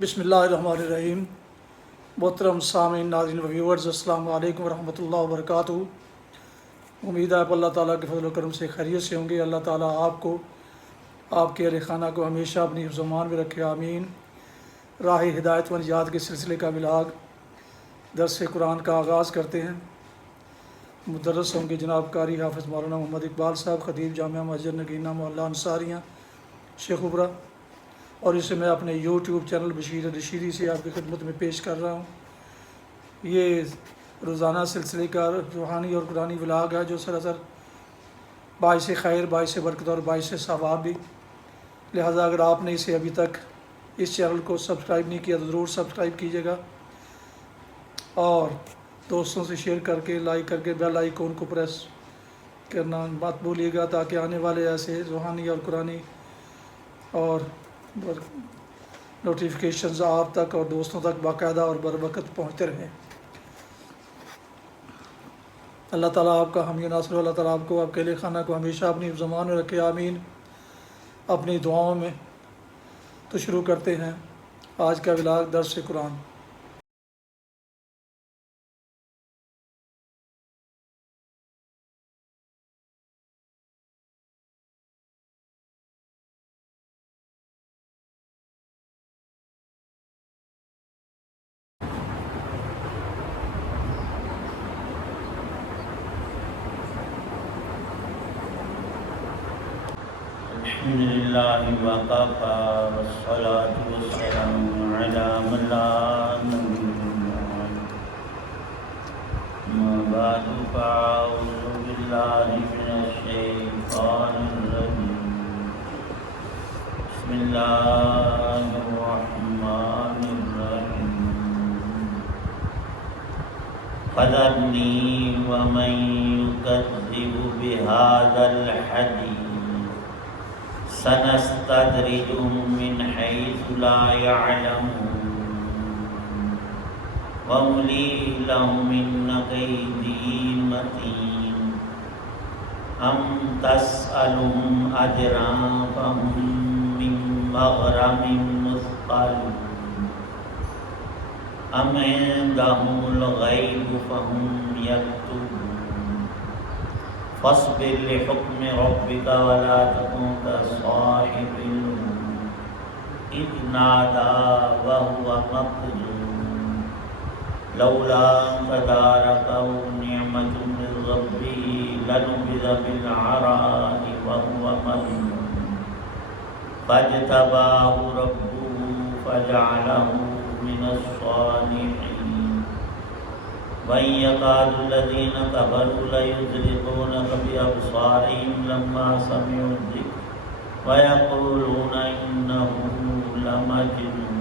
بسم اللہ الرحمن الرحیم۔ محترم سامعین، ناظرین و ویورز، السلام علیکم ورحمۃ اللہ وبرکاتہ۔ امید ہے آپ اللہ تعالیٰ کے فضل و کرم سے خیریت سے ہوں گے۔ اللہ تعالیٰ آپ کو، آپ کے اہل خانہ کو ہمیشہ اپنی حفظ و امان میں رکھے، آمین۔ راہ ہدایت و نجات کے سلسلے کا ولاگ درس قرآن کا آغاز کرتے ہیں۔ مدرس ہوں گے جناب قاری حافظ مولانا محمد اقبال صاحب، خطیب جامعہ مسجد نگینہ محلہ انصاریہ شیخ ابرا، اور اسے میں اپنے یوٹیوب چینل بشیر رشیدی سے آپ کی خدمت میں پیش کر رہا ہوں۔ یہ روزانہ سلسلے کا روحانی اور قرآنی ولاگ ہے جو سراسر باعث خیر، باعث برکت اور باعث ثواب بھی۔ لہٰذا اگر آپ نے اسے ابھی تک اس چینل کو سبسکرائب نہیں کیا تو ضرور سبسکرائب کیجیے گا، اور دوستوں سے شیئر کر کے، لائک کر کے بیل آئیکن کو پریس کرنا مت بھولیے گا، تاکہ آنے والے ایسے روحانی اور قرآنی اور نوٹیفیکیشنز آپ تک اور دوستوں تک باقاعدہ اور بر وقت پہنچتے رہیں۔ اللہ تعالیٰ آپ کا حامی و ناصر، اللہ تعالیٰ آپ کو، آپ کے اہل خانہ کو ہمیشہ اپنی حفظ و امان میں رکھے، آمین۔ اپنی دعاؤں میں تو شروع کرتے ہیں آج کا ولاگ درس قرآن۔ الحمدللہ وکفی والصلاة والسلام علی من لا نبی بعد، اما بعد فاعوذ باللہ من الشیطان الرجیم، بسم اللہ الرحمن الرحیم، فذرنی ومن یکذب بہذا الحدیث سنستدرجهم من حيث لا يعلمون وأملي لهم إن كيدي متين أم تسألهم أجرا فهم من مغرم مثقلون أم عندهم الغيب فهم يكتبون فاصبر لحكم ربك ولا تكن كصاحب الحوت إذ نادى وهو مكظوم لولا أن تداركه نعمة من ربه لنبذ بالعراء وهو مذموم فاجتباه ربه فجعله من الصالحين وَإِنْ يَكَادُ الَّذِينَ كَفَرُوا لَيُزْلِقُونَكَ بِأَبْصَارِهِمْ لَمَّا سَمِعُوا الذِّكْرَ وَيَقُولُونَ إِنَّهُ لَمَجْنُونٌ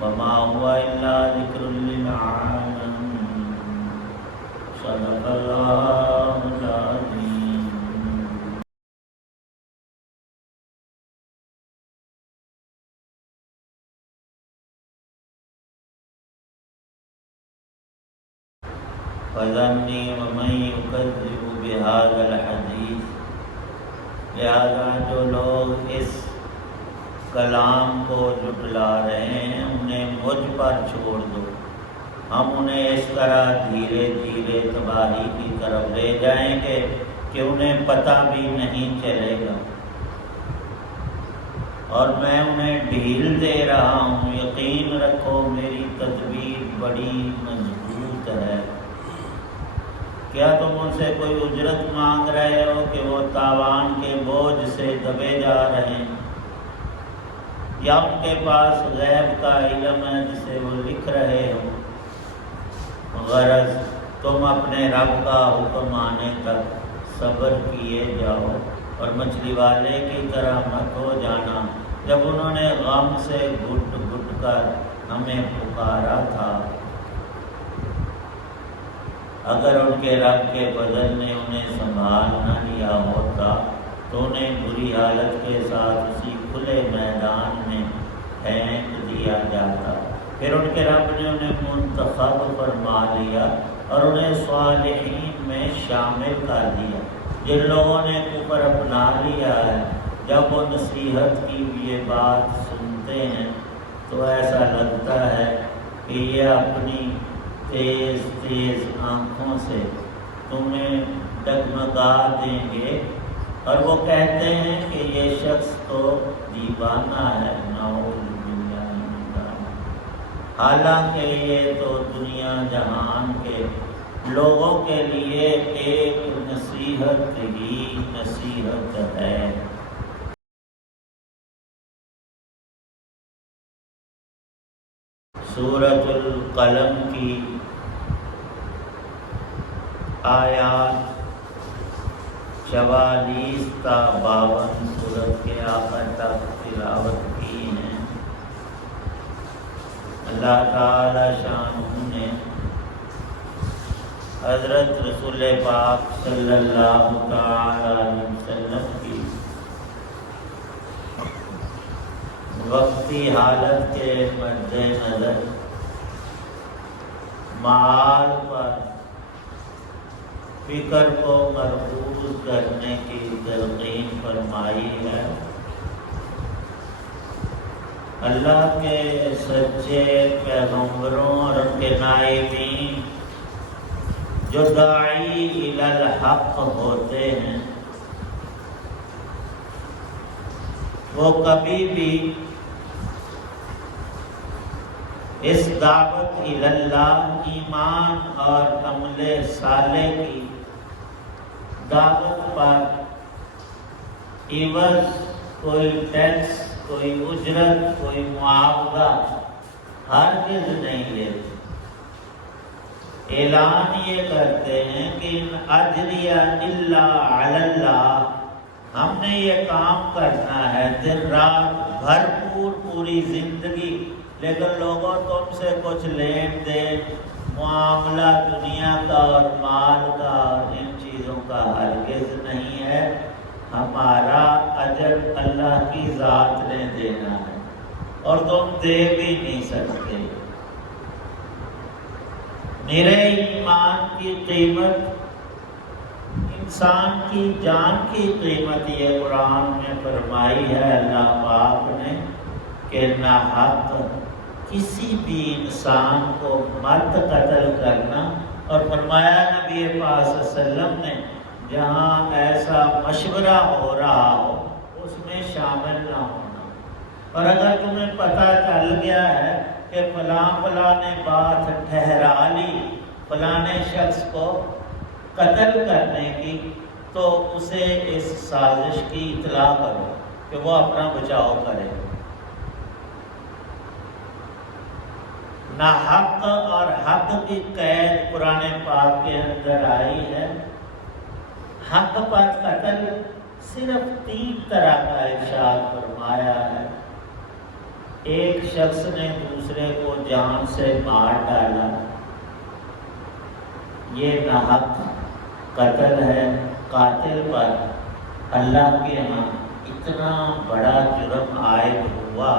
وَمَا هُوَ إِلَّا ذِكْرٌ لِلْعَالَمِينَ صدق اللہ العظیم۔ فَذَرْنِي وَمَن يُكَذِّبُ بِهَذَا الْحَدِيثِ، لہذا جو لوگ اس کلام کو جھٹلا رہے ہیں انہیں مجھ پر چھوڑ دو، ہم انہیں اس طرح دھیرے دھیرے تباہی کی طرف لے جائیں گے کہ انہیں پتہ بھی نہیں چلے گا، اور میں انہیں ڈھیل دے رہا ہوں۔ یقین رکھو میری تدبیر بڑی مضبوط ہے۔ کیا تم ان سے کوئی اجرت مانگ رہے ہو کہ وہ تاوان کے بوجھ سے دبے جا رہے ہیں، یا ان کے پاس غیب کا علم ہے جسے وہ لکھ رہے ہو؟ غرض تم اپنے رب کا حکم آنے تک صبر کیے جاؤ، اور مچھلی والے کی طرح مت ہو جانا جب انہوں نے غم سے گھٹ گھٹ کر ہمیں پکارا تھا۔ اگر ان کے رب کے بدل نے انہیں سنبھال نہ لیا ہوتا تو انہیں بری حالت کے ساتھ اسی کھلے میدان میں پھینک دیا جاتا، پھر ان کے رب نے انہیں منتخب فرما لیا اور انہیں صالحین میں شامل کر دیا۔ جن لوگوں نے کفر اپنا لیا ہے، جب وہ نصیحت کی یہ بات سنتے ہیں تو ایسا لگتا ہے کہ یہ اپنی تیز تیز آنکھوں سے تمہیں ڈگمگا دیں گے، اور وہ کہتے ہیں کہ یہ شخص تو دیوانہ ہے، نعوذ باللہ من ذالک۔ حالانکہ یہ تو دنیا جہان کے لوگوں کے لیے ایک نصیحت ہی نصیحت ہے۔ سورۃ القلم کی آیات 44 تا 52 سورت کے آخر تک تلاوت کی ہیں۔ اللہ تعالی شانہ نے حضرت رسول پاک صلی اللہ تعالی علیہ وسلم کی وقتی حالت کے مد نظر معال پر فکر کو مرکوز کرنے کی تلقین فرمائی ہے۔ اللہ کے سچے پیغمبروں اور ان کے نائبین جو داعی الی الحق ہوتے ہیں، وہ کبھی بھی اس دعوت الی اللہ، ایمان اور عمل صالح کی دعوت پر عوض کوئی ٹیکس، کوئی اجرت، کوئی معاوضہ ہرگز نہیں لیتے۔ اعلان یہ کرتے ہیں کہ ان اجریہ الا علی اللہ، ہم نے یہ کام کرنا ہے دن رات بھرپور پوری زندگی، لیکن لوگوں تم سے کچھ لین دین، معاملہ دنیا کا اور مال کا اور ان چیزوں کا ہرگز نہیں ہے۔ ہمارا اجر اللہ کی ذات نے دینا ہے اور تم دے بھی نہیں سکتے۔ میرے ایمان کی قیمت، انسان کی جان کی قیمت یہ قرآن میں فرمائی ہے اللہ پاک نے کہ ناحق کسی بھی انسان کو مت قتل کرنا، اور فرمایا نبی پاک صلی اللہ علیہ وسلم نے جہاں ایسا مشورہ ہو رہا ہو اس میں شامل نہ ہونا، اور اگر تمہیں پتہ چل گیا ہے کہ فلاں نے بات ٹھہرا لی فلاں شخص کو قتل کرنے کی، تو اسے اس سازش کی اطلاع کرو کہ وہ اپنا بچاؤ کرے۔ نہ حق اور حق کی قید قرآن پاک کے اندر آئی ہے۔ حق پر قتل صرف 3 طرح کا ارشاد فرمایا ہے۔ ایک شخص نے دوسرے کو جان سے مار ڈالا، یہ ناحق قتل ہے۔ قاتل پر اللہ کے ہاں اتنا بڑا جرم عائد ہوا،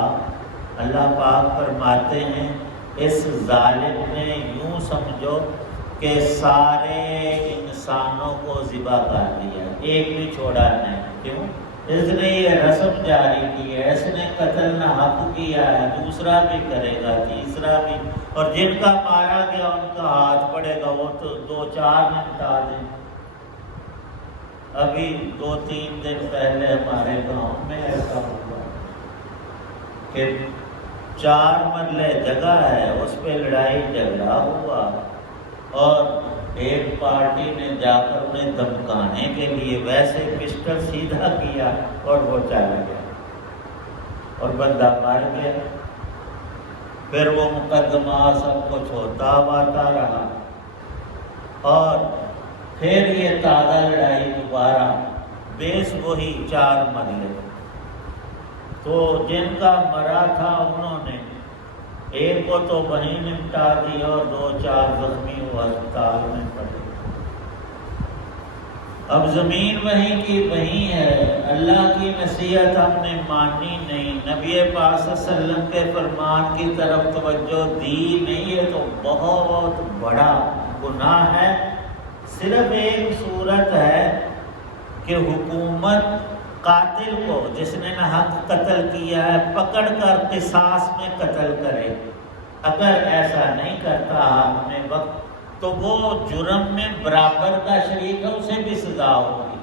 اللہ پاک فرماتے ہیں اس ظالم نے یوں سمجھو کہ سارے انسانوں کو ذبح کر دیا، ایک بھی چھوڑا نہیں۔ کیوں؟ اس نے یہ رسم جاری کی ہے، اس نے قتل نہ حق کیا ہے، دوسرا بھی کرے گا، تیسرا بھی، اور جن کا مارا گیا ان کا ہاتھ پڑے گا وہ تو 2-4 مٹا دیں۔ ابھی 2-3 دن پہلے ہمارے گاؤں میں ایسا ہوا کہ 4 مرلے جگہ ہے، اس پہ لڑائی جھگڑا ہوا، اور ایک پارٹی نے جا کر انہیں دھمکانے کے لیے ویسے پسٹل سیدھا کیا اور وہ چلا گیا اور بندہ مر گیا۔ پھر وہ مقدمہ سب کچھ ہوتا آتا رہا، اور پھر یہ تازہ لڑائی دوبارہ، بیس وہی 4 مرلے۔ تو جن کا مرا تھا انہوں نے ایک کو تو وہیں نمٹا دیا اور 2-4 زخمی وہ ہسپتال میں پڑے۔ اب زمین وہیں کی وہیں ہے، اللہ کی نصیحت ہم نے مانی نہیں، نبی پاک صلی اللہ علیہ وسلم کے فرمان کی طرف توجہ دی نہیں، ہے تو بہت بڑا گناہ ہے۔ صرف ایک صورت ہے کہ حکومت قاتل کو جس نے نہ حق قتل کیا ہے پکڑ کر قصاص میں قتل کرے، اگر ایسا نہیں کرتا حاکم وقت تو وہ جرم میں برابر کا شریک ہے، اسے بھی سزا ہوگی۔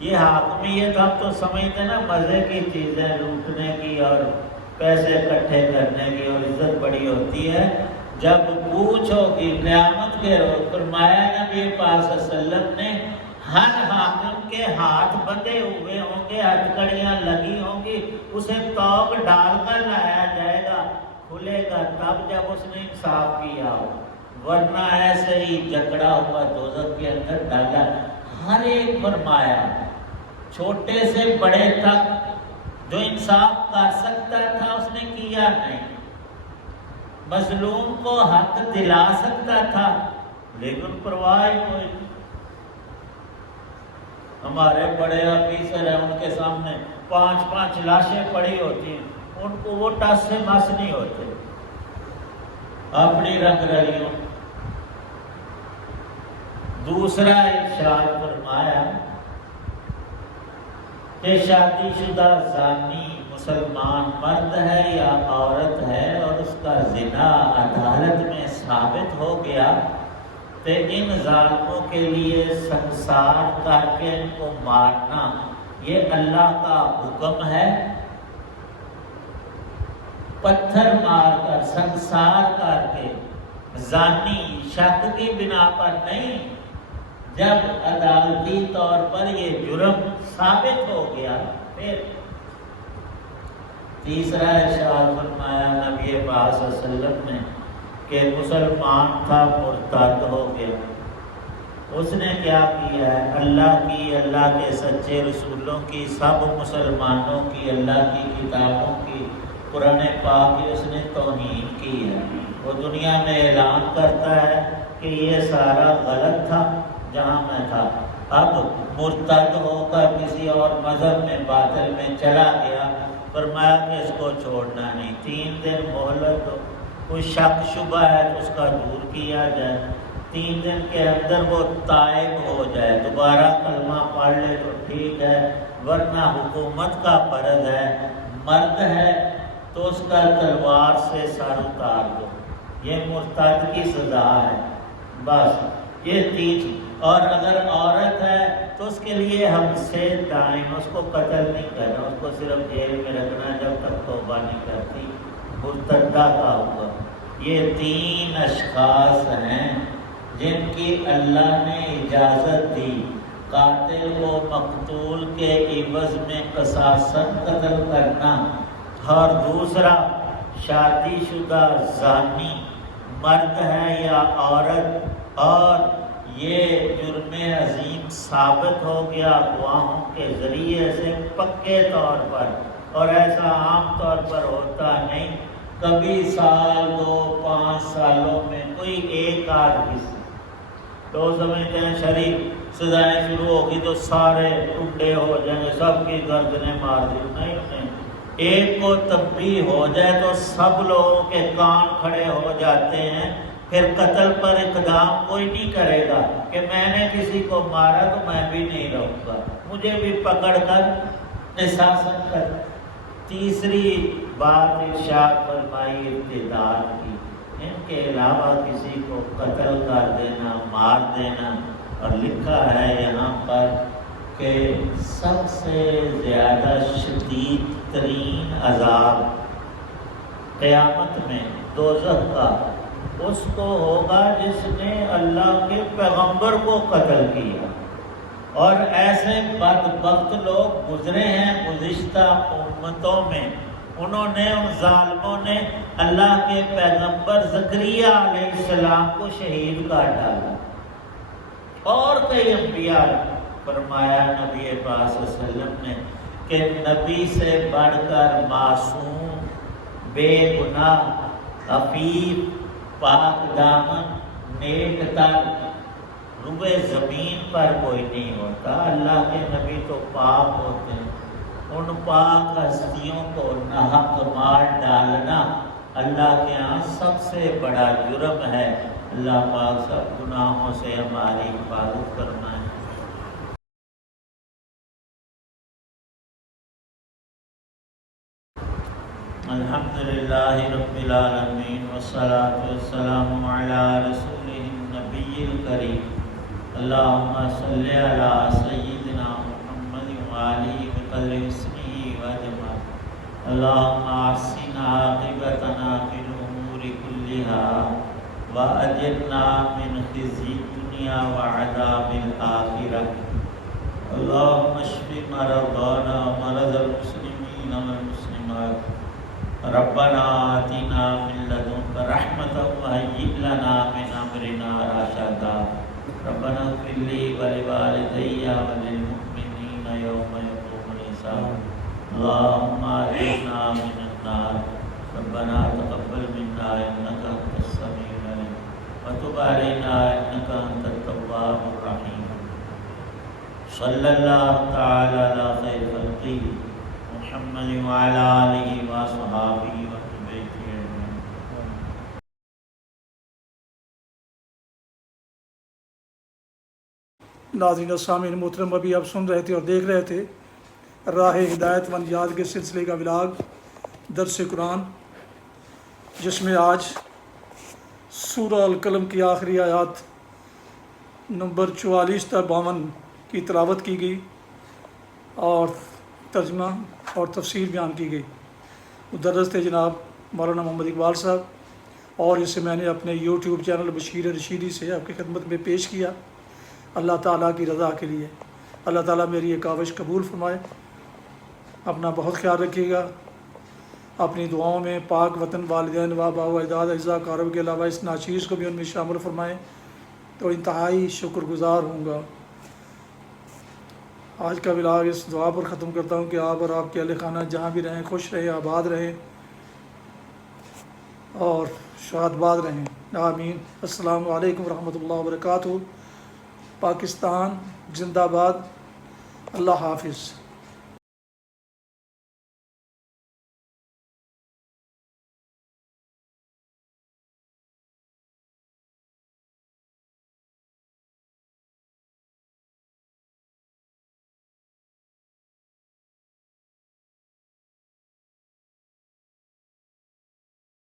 یہ حاکمیت ہم تو سمجھتے نا مزے کی چیزیں، لوٹنے کی اور پیسے اکٹھے کرنے کی اور عزت بڑی ہوتی ہے۔ جب پوچھ ہوگی قیامت کے روز، فرمایا نبی پاک صلی اللہ علیہ وسلم نے ہر حاکم کے ہاتھ بندھے ہوئے ہوں گے، ہتھکڑیاں لگی ہوں گی، اسے توق ڈال کر لایا جائے گا، کھلے گا تب جب اس نے انصاف کیا ہو، ورنہ ایسے ہی جکڑا ہوا دوزخ کے اندر ڈالا۔ ہر ایک فرمایا چھوٹے سے بڑے تک جو انصاف کر سکتا تھا اس نے کیا نہیں، مظلوم کو حق دلا سکتا تھا لیکن پرواہ کوئی نہیں۔ ہمارے بڑے آفیسر ہیں، ان کے سامنے 5 لاشیں پڑی ہوتی ہیں، ان کو وہ ٹس سے مس نہیں ہوتے، اپنی رنگ رلیوں۔ دوسرا ارشاد فرمایا کہ شادی شدہ زانی مسلمان مرد ہے یا عورت ہے اور اس کا زنا عدالت میں ثابت ہو گیا تو ان ظالموں کے لیے سنسار کر کے ان کو مارنا یہ اللہ کا حکم ہے۔ پتھر مار کر سنسار کر کے، زانی شک کی بنا پر نہیں، جب عدالتی طور پر یہ جرم ثابت ہو گیا پھر۔ تیسرا ارشاد فرمایا نبی پاک صلی اللہ علیہ وسلم نے کہ مسلمان تھا مرتد ہو گیا، اس نے کیا کیا ہے؟ اللہ کی، اللہ کے سچے رسولوں کی، سب مسلمانوں کی، اللہ کی کتابوں کی، قرآن پاک کی اس نے توہین کی ہے۔ وہ دنیا میں اعلان کرتا ہے کہ یہ سارا غلط تھا جہاں میں تھا، اب مرتد ہو کر کسی اور مذہب میں باطل میں چلا گیا، فرمایا کہ اس کو چھوڑنا نہیں، 3 دن مہلت دو، کوئی شک شبہ ہے تو اس کا دور کیا جائے، 3 دن کے اندر وہ تائب ہو جائے، دوبارہ کلمہ پڑھ لے تو ٹھیک ہے، ورنہ حکومت کا فرض ہے، مرد ہے تو اس کا تلوار سے سر اتار دو، یہ مرتد کی سزا ہے۔ بس یہ 3۔ اور اگر عورت ہے تو اس کے لیے ہم سے دائم اس کو قتل نہیں کرنا، اس کو صرف جیل میں رکھنا جب تک توبہ نہیں کرتی، مرتدہ کا حکم۔ یہ 3 اشخاص ہیں جن کی اللہ نے اجازت دی قاتل کو مقتول کے عوض میں قصاصاً قتل کرنا، اور دوسرا شادی شدہ زانی مرد ہے یا عورت اور یہ جرم عظیم ثابت ہو گیا گواہوں کے ذریعے سے پکے طور پر، اور ایسا عام طور پر ہوتا نہیں، کبھی سال 2 5 سالوں میں کوئی ایک آدھ کسی، تو سمجھتے ہیں شریف سزائیں شروع ہوگی تو سارے ٹنڈے ہو جائیں گے، سب کی گردنیں مار دی، نہیں، ایک کو تنبیہ ہو جائے تو سب لوگوں کے کان کھڑے ہو جاتے ہیں، پھر قتل پر اقدام کوئی نہیں کرے گا کہ میں نے کسی کو مارا تو میں بھی نہیں رہوں گا، مجھے بھی پکڑ کر قصاص کر۔ تیسری بات ارشاد فرمائی ارتداد کی، ان کے علاوہ کسی کو قتل کر دینا، مار دینا، اور لکھا ہے یہاں پر کہ سب سے زیادہ شدید ترین عذاب قیامت میں دوزخ کا اس کو ہوگا جس نے اللہ کے پیغمبر کو قتل کیا، اور ایسے بدبخت لوگ گزرے ہیں گزشتہ امتوں میں، انہوں نے، ان ظالموں نے اللہ کے پیغمبر زکریا علیہ السلام کو شہید کر ڈالا، اور کئی انبیاء۔ فرمایا نبی پاک صلی اللہ علیہ وسلم نے کہ نبی سے بڑھ کر معصوم، بے گناہ، عفیف، پاک دامن، نیک تر روئے زمین پر کوئی نہیں ہوتا۔ اللہ کے نبی تو پاک ہوتے ہیں، ان پاک ہستیوں کو ناحق مار ڈالنا اللہ کے ہاں سب سے بڑا جرم ہے۔ اللہ پاک سب گناہوں سے ہماری حفاظت فرمائے۔ الحمدللہ رب العالمین والصلاة والسلام علی رسولہ النبی الکریم اللہم صلی علی سیدنا محمد وآلہ بقدر اسمہ وجمع اللہم احسن عاقبتنا فی الامور کلها واجرنا من خزي الدنيا وعذاب الآخرة اللهم اشف مرضانا ومرضى المسلمين والمسلمات ربنا آتنا من لدنك رحمة وهيئ لنا من أمرنا رشدا ربنا اغفر لي ولوالدي وللمؤمنين يوم يقوم الحساب اللهم أجرنا من النار ربنا تقبل منا إنك أنت السميع العليم وتب علينا إنك أنت التواب الرحيم صلی اللہ تعالی علی خیر خلقہ محمد وعلی آلہ وصحابہ وبیتہ اجمعین۔ ناظرین و سامعین محترم، ابھی آپ سن رہے تھے اور دیکھ رہے تھے راہ ہدایت و نجات کے سلسلے کا ولاگ درس قرآن، جس میں آج سورہ القلم کی آخری آیات نمبر 44 تا 52 کی تلاوت کی گئی اور ترجمہ اور تفسیر بیان کی گئی۔ مدرس تھے جناب مولانا محمد اقبال صاحب، اور اسے میں نے اپنے یوٹیوب چینل بشیر رشیدی سے آپ کی خدمت میں پیش کیا اللہ تعالیٰ کی رضا کے لیے۔ اللہ تعالیٰ میری یہ کاوش قبول فرمائے۔ اپنا بہت خیال رکھیے گا، اپنی دعاؤں میں پاک وطن، والدین و آباء و اجداد، اعزاء اقارب کے علاوہ اس ناچیز کو بھی ان میں شامل فرمائیں تو انتہائی شکر گزار ہوں گا۔ آج کا ولاگ اس دعا پر ختم کرتا ہوں کہ آپ اور آپ کے اہل خانہ جہاں بھی رہیں خوش رہیں، آباد رہیں اور شاد باد رہیں، آمین۔ السلام علیکم ورحمۃ اللہ وبرکاتہ۔ پاکستان زندہ باد۔ اللہ حافظ۔